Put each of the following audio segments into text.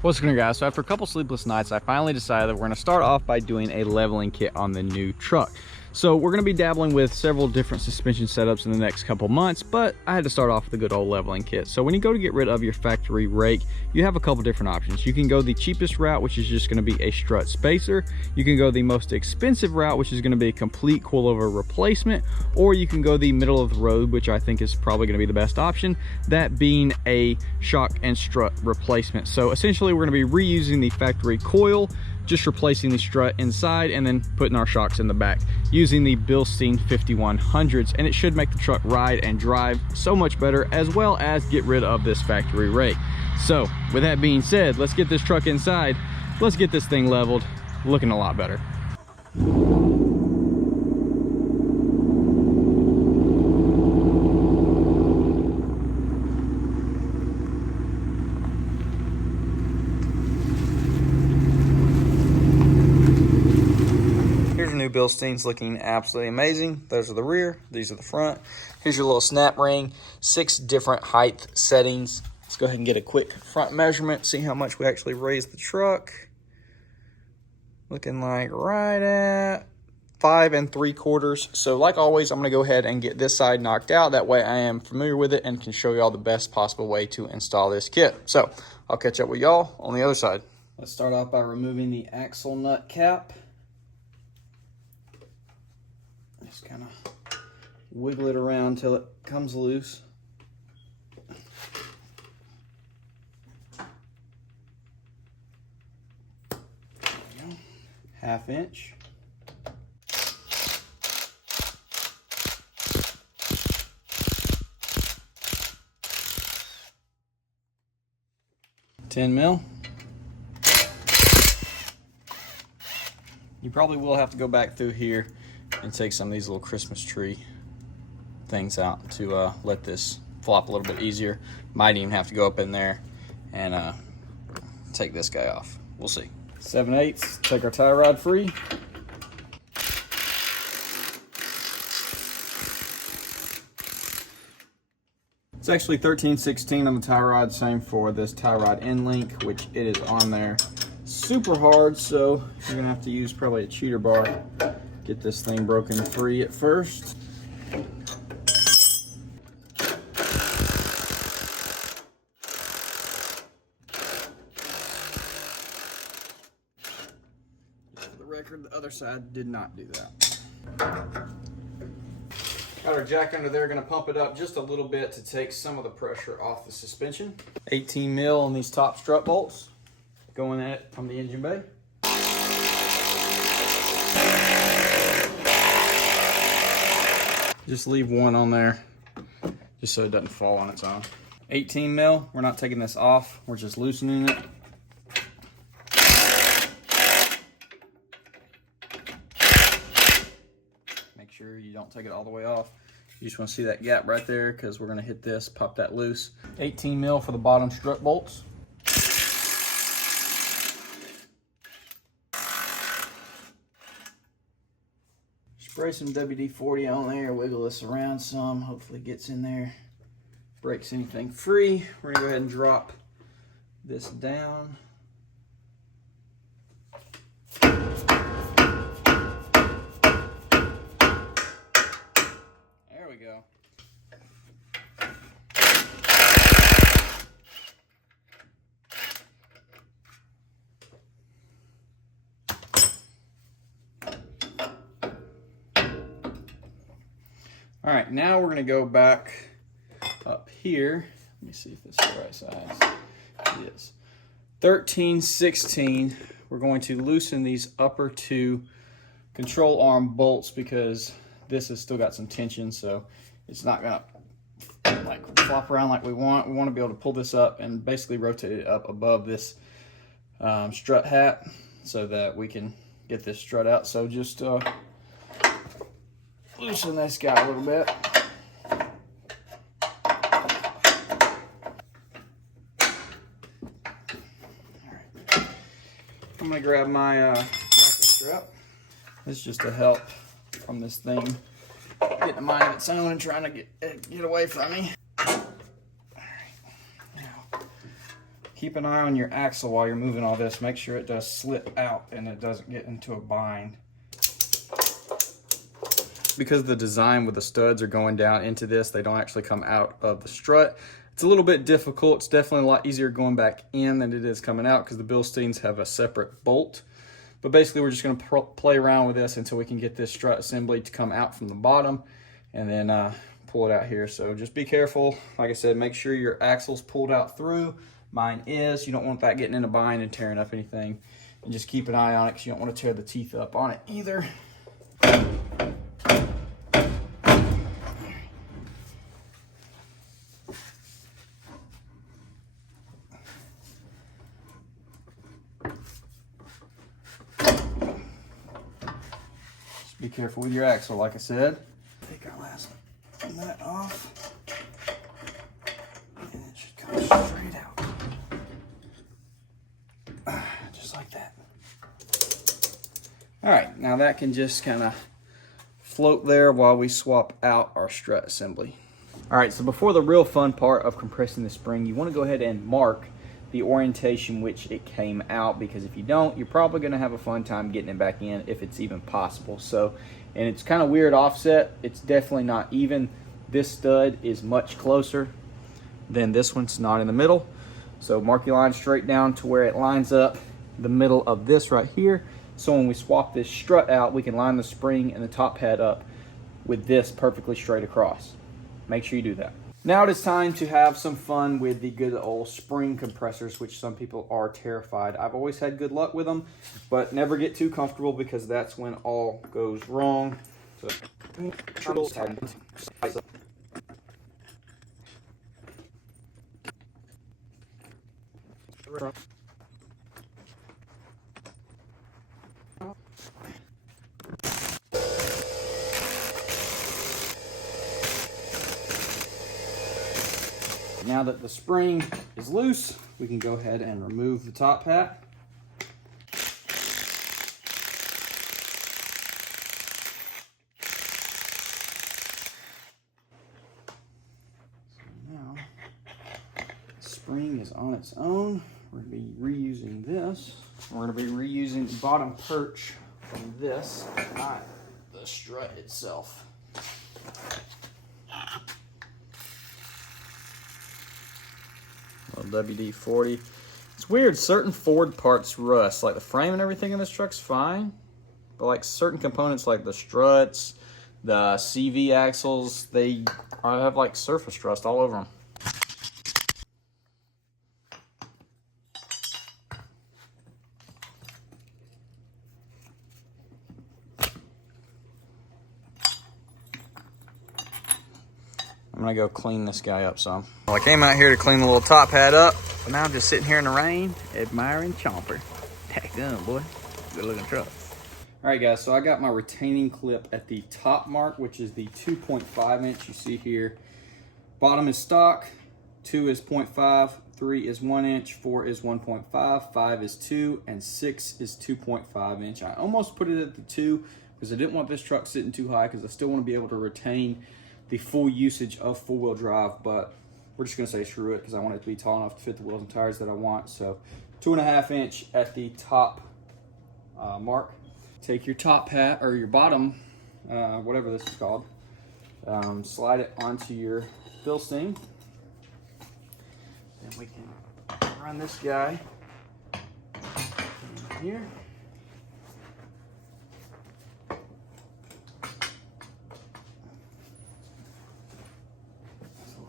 What's going on, guys? So after a couple sleepless nights, I finally decided that we're going to start off by doing a leveling kit on the new truck. So we're going to be dabbling with several different suspension setups in the next couple months, but I had to start off with a good old leveling kit. So when you go to get rid of your factory rake, you have a couple different options. You can go the cheapest route, which is just going to be a strut spacer. You can go the most expensive route, which is going to be a complete coilover replacement, or you can go the middle of the road, which I think is probably going to be the best option, that being a shock and strut replacement. So essentially we're going to be reusing the factory coil, just replacing the strut inside and then putting our shocks in the back using the Bilstein 5100s, and it should make the truck ride and drive so much better, as well as get rid of this factory rake. So with that being said, let's get this truck inside, let's get this thing leveled, looking a lot better. Bilstein's looking absolutely amazing. Those are the rear, these are the front. Here's your little snap ring, 6 different height settings. Let's go ahead and get a quick front measurement, see how much we actually raised the truck. Looking like right at 5 3/4. So like always, I'm gonna go ahead and get this side knocked out. That way I am familiar with it and can show y'all the best possible way to install this kit. So I'll catch up with y'all on the other side. Let's start off by removing the axle nut cap. Just kind of wiggle it around till it comes loose. There we go. 1/2 inch. $10 mil. You probably will have to go back through here and take some of these little Christmas tree things out to let this flop a little bit easier. Might even have to go up in there and take this guy off. We'll see. 7/8, take our tie rod free. It's actually 13/16 on the tie rod, same for this tie rod end link, which it is on there super hard, so you're gonna have to use probably a cheater bar. Get this thing broken free at first. For the record, the other side did not do that. Got our jack under there, gonna pump it up just a little bit to take some of the pressure off the suspension. 18 mil on these top strut bolts, going at it from the engine bay. Just leave one on there, just so it doesn't fall on its own. 18 mil, we're not taking this off, we're just loosening it. Make sure you don't take it all the way off. You just want to see that gap right there, because we're going to hit this, pop that loose. 18 mil for the bottom strut bolts. Spray some WD-40 on there, wiggle this around some, hopefully it gets in there, breaks anything free. We're gonna go ahead and drop this down. There we go. All right, now we're gonna go back up here. Let me see if this is the right size. It is. 13/16, we're going to loosen these upper 2 control arm bolts, because this has still got some tension, so it's not gonna like flop around like we want. We want to be able to pull this up and basically rotate it up above this strut hat so that we can get this strut out. So just loosen this guy a little bit. Alright. I'm going to grab my bracket strap. This is just to help from this thing getting a mind of its own and trying to get away from me. Alright. Now, Keep an eye on your axle while you're moving all this. Make sure it does slip out and it doesn't get into a bind. Because the design with the studs are going down into this, they don't actually come out of the strut. It's a little bit difficult. It's definitely a lot easier going back in than it is coming out because the Bilsteins have a separate bolt. But basically we're just going to play around with this until we can get this strut assembly to come out from the bottom and then pull it out here. So just be careful. Like I said, make sure your axle's pulled out through. Mine is. You don't want that getting in a bind and tearing up anything. And just keep an eye on it because you don't want to tear the teeth up on it either. Just be careful with your axle, like I said. Take our last nut off. And it should come straight out. Just like that. All right, now that can just kind of float there while we swap out our strut assembly. All right, so before the real fun part of compressing the spring, you want to go ahead and mark the orientation which it came out, because if you don't, you're probably going to have a fun time getting it back in if it's even possible. So, and it's kind of weird offset. It's definitely not even. This stud is much closer than this one's not in the middle. So mark your line straight down to where it lines up the middle of this right here. So when we swap this strut out, we can line the spring and the top pad up with this perfectly straight across. Make sure you do that. Now it is time to have some fun with the good old spring compressors, which some people are terrified. I've always had good luck with them, but never get too comfortable because that's when all goes wrong. So, now that the spring is loose, we can go ahead and remove the top hat. So now the spring is on its own. We're going to be reusing this. We're going to be reusing the bottom perch from this, not the strut itself. WD-40. It's weird, certain Ford parts rust. Like the frame and everything in this truck's fine, but like certain components like the struts, the CV axles, they have like surface rust all over them. I'm gonna go clean this guy up some. Well, I came out here to clean the little top hat up, but now I'm just sitting here in the rain, admiring Chomper. Heck, boy, good looking truck. All right, guys, so I got my retaining clip at the top mark, which is the 2.5 inch you see here. Bottom is stock, 2 is 0.5, 3 is 1 inch, 4 is 1.5, 5 is 2, and 6 is 2.5 inch. I almost put it at the 2 because I didn't want this truck sitting too high because I still want to be able to retain the full usage of four-wheel drive, but we're just gonna say screw it because I want it to be tall enough to fit the wheels and tires that I want. So 2.5 inch at the top mark. Take your top hat or your bottom, whatever this is called, slide it onto your Bilstein. Then we can run this guy in here.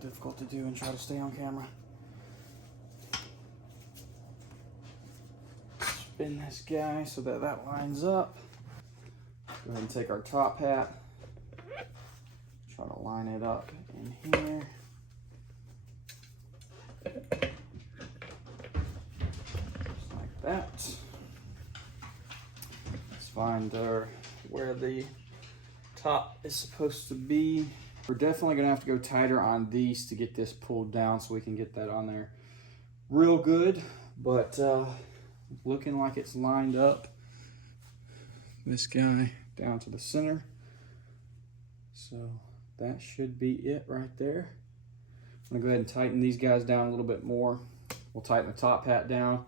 Difficult to do and try to stay on camera. Spin this guy so that that lines up. Go ahead and take our top hat. Try to line it up in here. Just like that. Let's find where the top is supposed to be. We're definitely gonna have to go tighter on these to get this pulled down so we can get that on there real good, but looking like it's lined up. This guy down to the center. So that should be it right there. I'm gonna go ahead and tighten these guys down a little bit more We'll tighten the top hat down,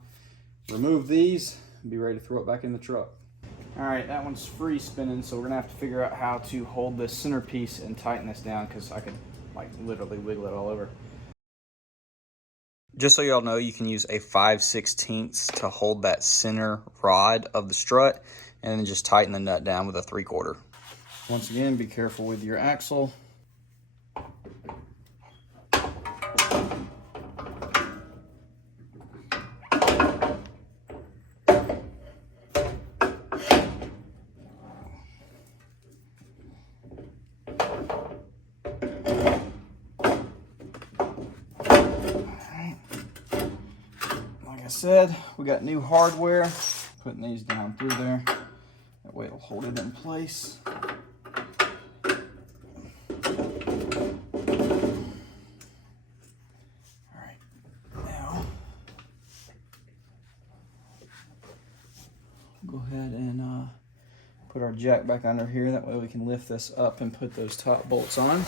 remove these, and be ready to throw it back in the truck. All right, that one's free spinning, so we're gonna have to figure out how to hold this centerpiece and tighten this down, because I could like literally wiggle it all over. Just so y'all know, you can use a 5/16 to hold that center rod of the strut, and then just tighten the nut down with a 3/4. Once again, be careful with your axle. Like I said, we got new hardware. Putting these down through there. That way it'll hold it in place. Alright, now go ahead and put our jack back under here. That way we can lift this up and put those top bolts on.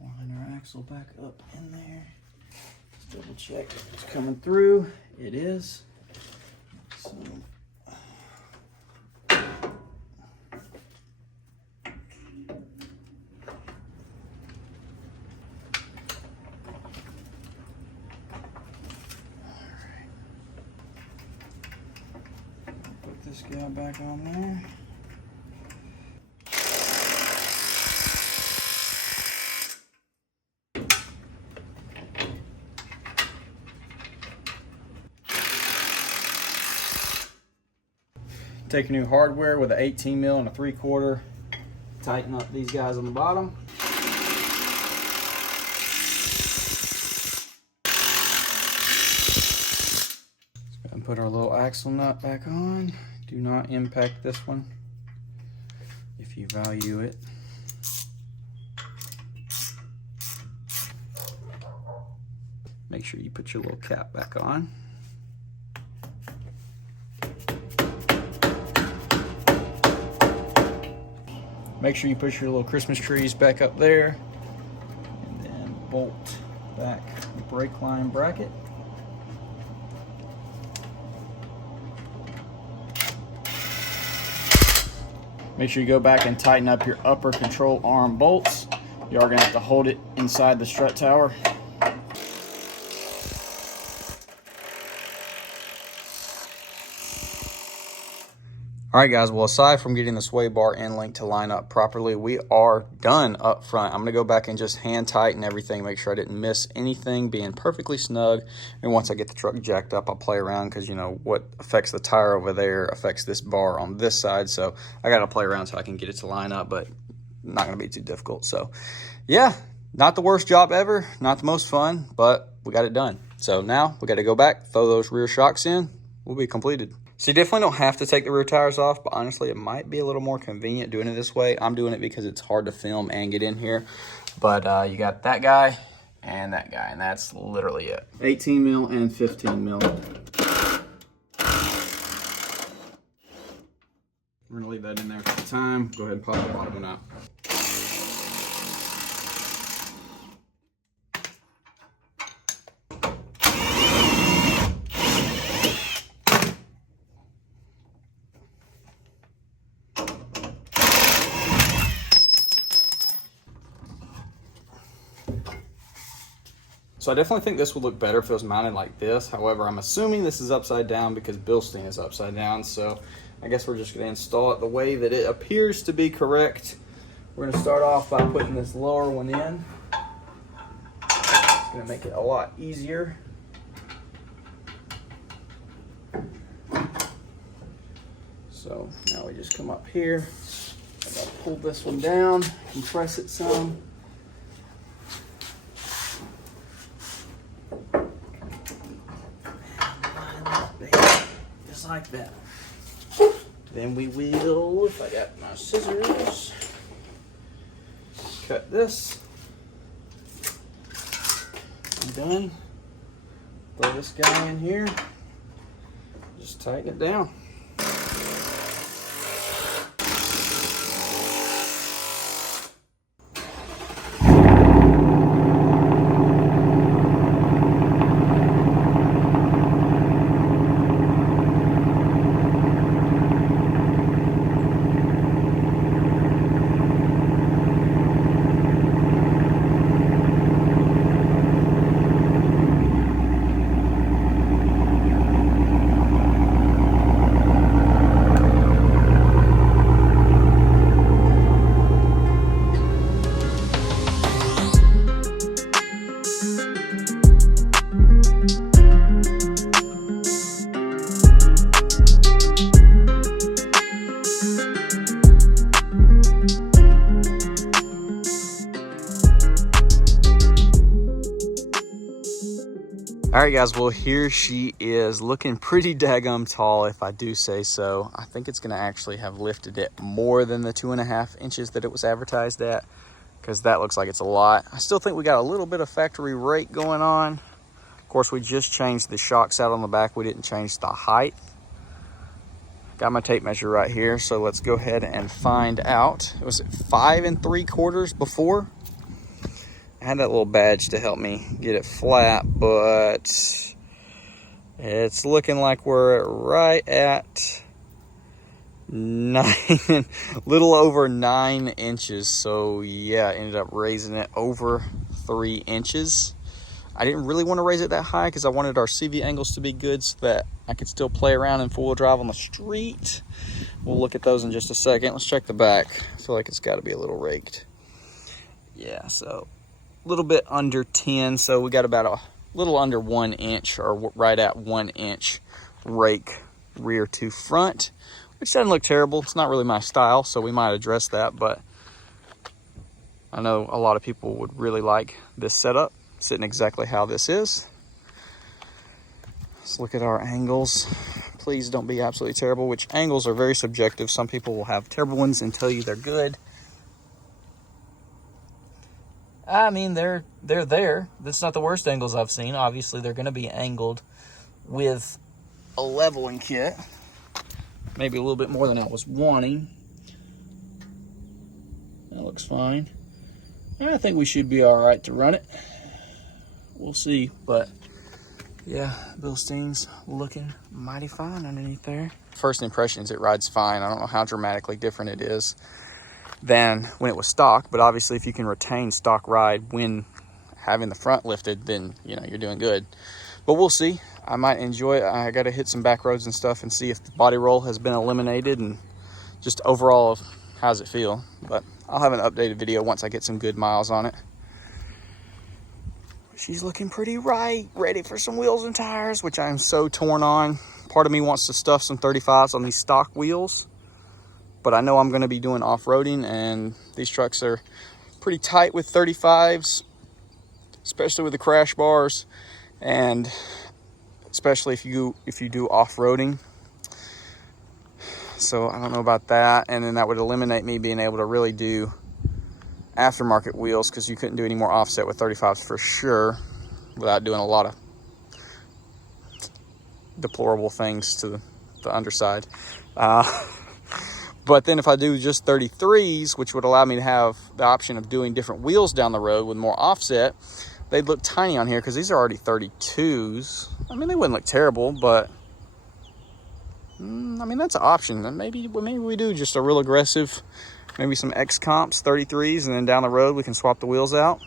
Line our axle back up in there. Let's double check if it's coming through. It is. So, put this guy back on there. Take your new hardware with an 18 mil and a 3/4. Tighten up these guys on the bottom. Let's go ahead and put our little axle nut back on. Do not impact this one if you value it. Make sure you put your little cap back on. Make sure you push your little Christmas trees back up there, and then bolt back the brake line bracket. Make sure you go back and tighten up your upper control arm bolts. You are going to have to hold it inside the strut tower. All right, guys, well, aside from getting the sway bar end link to line up properly, we are done up front. I'm going to go back and just hand tighten everything, make sure I didn't miss anything, being perfectly snug. And once I get the truck jacked up, I'll play around, because, you know, what affects the tire over there affects this bar on this side. So I got to play around so I can get it to line up, but not going to be too difficult. So, yeah, not the worst job ever, not the most fun, but we got it done. So now we got to go back, throw those rear shocks in, we'll be completed. So you definitely don't have to take the rear tires off, but honestly, it might be a little more convenient doing it this way. I'm doing it because it's hard to film and get in here. But you got that guy, and that's literally it. 18 mil and 15 mil. We're gonna leave that in there for the time. Go ahead and pop the bottom one out. So I definitely think this would look better if it was mounted like this. However, I'm assuming this is upside down because Bilstein is upside down. So I guess we're just gonna install it the way that it appears to be correct. We're gonna start off by putting this lower one in. It's gonna make it a lot easier. So now we just come up here. And I'll pull this one down, compress it some. Just like that. Then we will, if I got my scissors, cut this. I'm done. Throw this guy in here. Just tighten it down. All right, guys, well, here she is, looking pretty daggum tall, if I do say so. I think it's gonna actually have lifted it more than the 2.5 inches that it was advertised at, because that looks like it's a lot. I still think we got a little bit of factory rake going on. Of course, we just changed the shocks out on the back. We didn't change the height. Got my tape measure right here, so let's go ahead and find out. It was 5 3/4 before. I had that little badge to help me get it flat, but it's looking like we're right at 9, little over 9 inches. So yeah, I ended up raising it over 3 inches. I didn't really want to raise it that high because I wanted our CV angles to be good so that I could still play around in four-wheel drive on the street. We'll look at those in just a second. Let's check the back. I feel like it's got to be a little raked. Yeah, so a little bit under 10. So we got about a little under 1 inch, or right at 1 inch rake rear to front, which doesn't look terrible. It's not really my style, so we might address that, but I know a lot of people would really like this setup, sitting exactly how this is. Let's look at our angles. Please don't be absolutely terrible, which angles are very subjective. Some people will have terrible ones and tell you they're good. I mean, they're there. That's not the worst angles I've seen. Obviously, they're going to be angled with a leveling kit. Maybe a little bit more than I was wanting. That looks fine. I think we should be all right to run it. We'll see, but yeah, Bilstein's looking mighty fine underneath there. First impressions, it rides fine. I don't know how dramatically different it is than when it was stock, but obviously if you can retain stock ride when having the front lifted, then you know you're doing good. But we'll see. I might enjoy it. I got to hit some back roads and stuff and see if the body roll has been eliminated and just overall how's it feel. But I'll have an updated video once I get some good miles on it. She's looking pretty right, ready for some wheels and tires, which I am so torn on. Part of me wants to stuff some 35s on these stock wheels, but I know I'm going to be doing off-roading, and these trucks are pretty tight with 35s, especially with the crash bars, and especially if you do off-roading. So I don't know about that, and then that would eliminate me being able to really do aftermarket wheels, because you couldn't do any more offset with 35s for sure without doing a lot of deplorable things to the underside. But then if I do just 33s, which would allow me to have the option of doing different wheels down the road with more offset, they'd look tiny on here because these are already 32s. I mean, they wouldn't look terrible, but I mean, that's an option. And maybe we do just a real aggressive, maybe some X comps 33s, and then down the road we can swap the wheels out.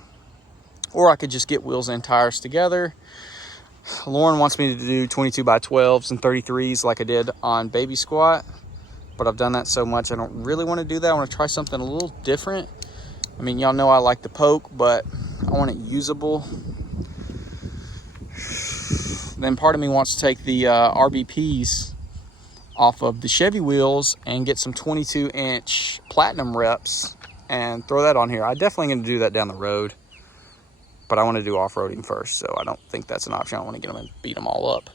Or I could just get wheels and tires together. Lauren wants me to do 22x12s and 33s like I did on Baby Squat, but I've done that so much I don't really want to do that. I want to try something a little different. I mean, y'all know I like the poke, but I want it usable. Then part of me wants to take the RBPs off of the Chevy wheels and get some 22-inch platinum reps and throw that on here. I'm definitely going to do that down the road, but I want to do off-roading first, so I don't think that's an option. I don't want to get them and beat them all up.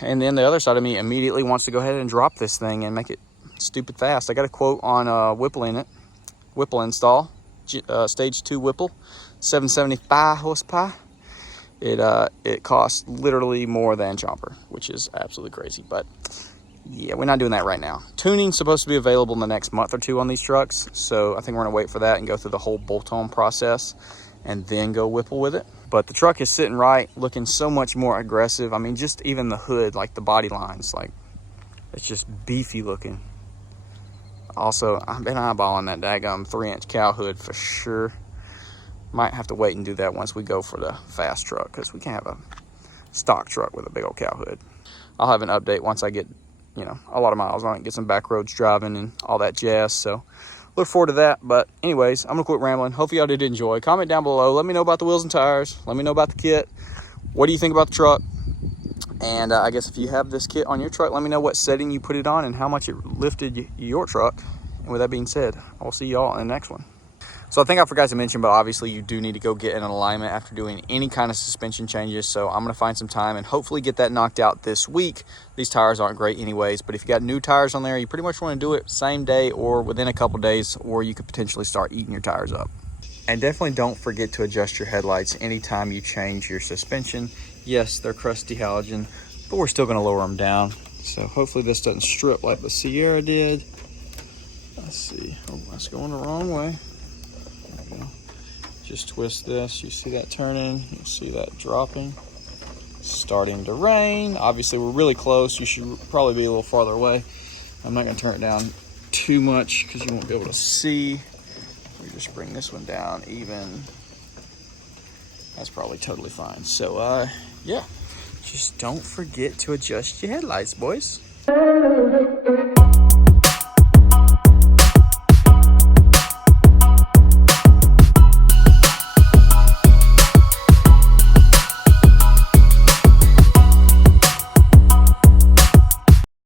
And then the other side of me immediately wants to go ahead and drop this thing and make it stupid fast. I got a quote on Whipple in it. Whipple install, stage 2 Whipple, 775 horsepower. It costs literally more than Chomper, which is absolutely crazy. But yeah, we're not doing that right now. Tuning's supposed to be available in the next month or two on these trucks, so I think we're gonna wait for that and go through the whole bolt-on process and then go Whipple with it. But the truck is sitting right, looking so much more aggressive. I mean, just even the hood, like the body lines, like it's just beefy looking. Also, I've been eyeballing that daggum 3-inch cow hood for sure. Might have to wait and do that once we go for the fast truck, because we can't have a stock truck with a big old cow hood. I'll have an update once I get, you know, a lot of miles on it, get some back roads driving and all that jazz. So look forward to that. But anyways, I'm gonna quit rambling. Hopefully y'all did enjoy. Comment down below. Let me know about the wheels and tires. Let me know about the kit. What do you think about the truck? And I guess if you have this kit on your truck, let me know what setting you put it on and how much it lifted your truck. And with that being said, I'll see y'all in the next one. So I think I forgot to mention, but obviously you do need to go get an alignment after doing any kind of suspension changes. So I'm gonna find some time and hopefully get that knocked out this week. These tires aren't great anyways, but if you got new tires on there, you pretty much wanna do it same day or within a couple days, or you could potentially start eating your tires up. And definitely don't forget to adjust your headlights anytime you change your suspension. Yes, they're crusty halogen, but we're still gonna lower them down. So hopefully this doesn't strip like the Sierra did. Let's see, oh, that's going the wrong way. There we go. Just twist this, you see that turning, you see that dropping. Starting to rain. Obviously we're really close, you should probably be a little farther away. I'm not gonna turn it down too much because you won't be able to see. We just bring this one down even. That's probably totally fine. So yeah, just don't forget to adjust your headlights, boys.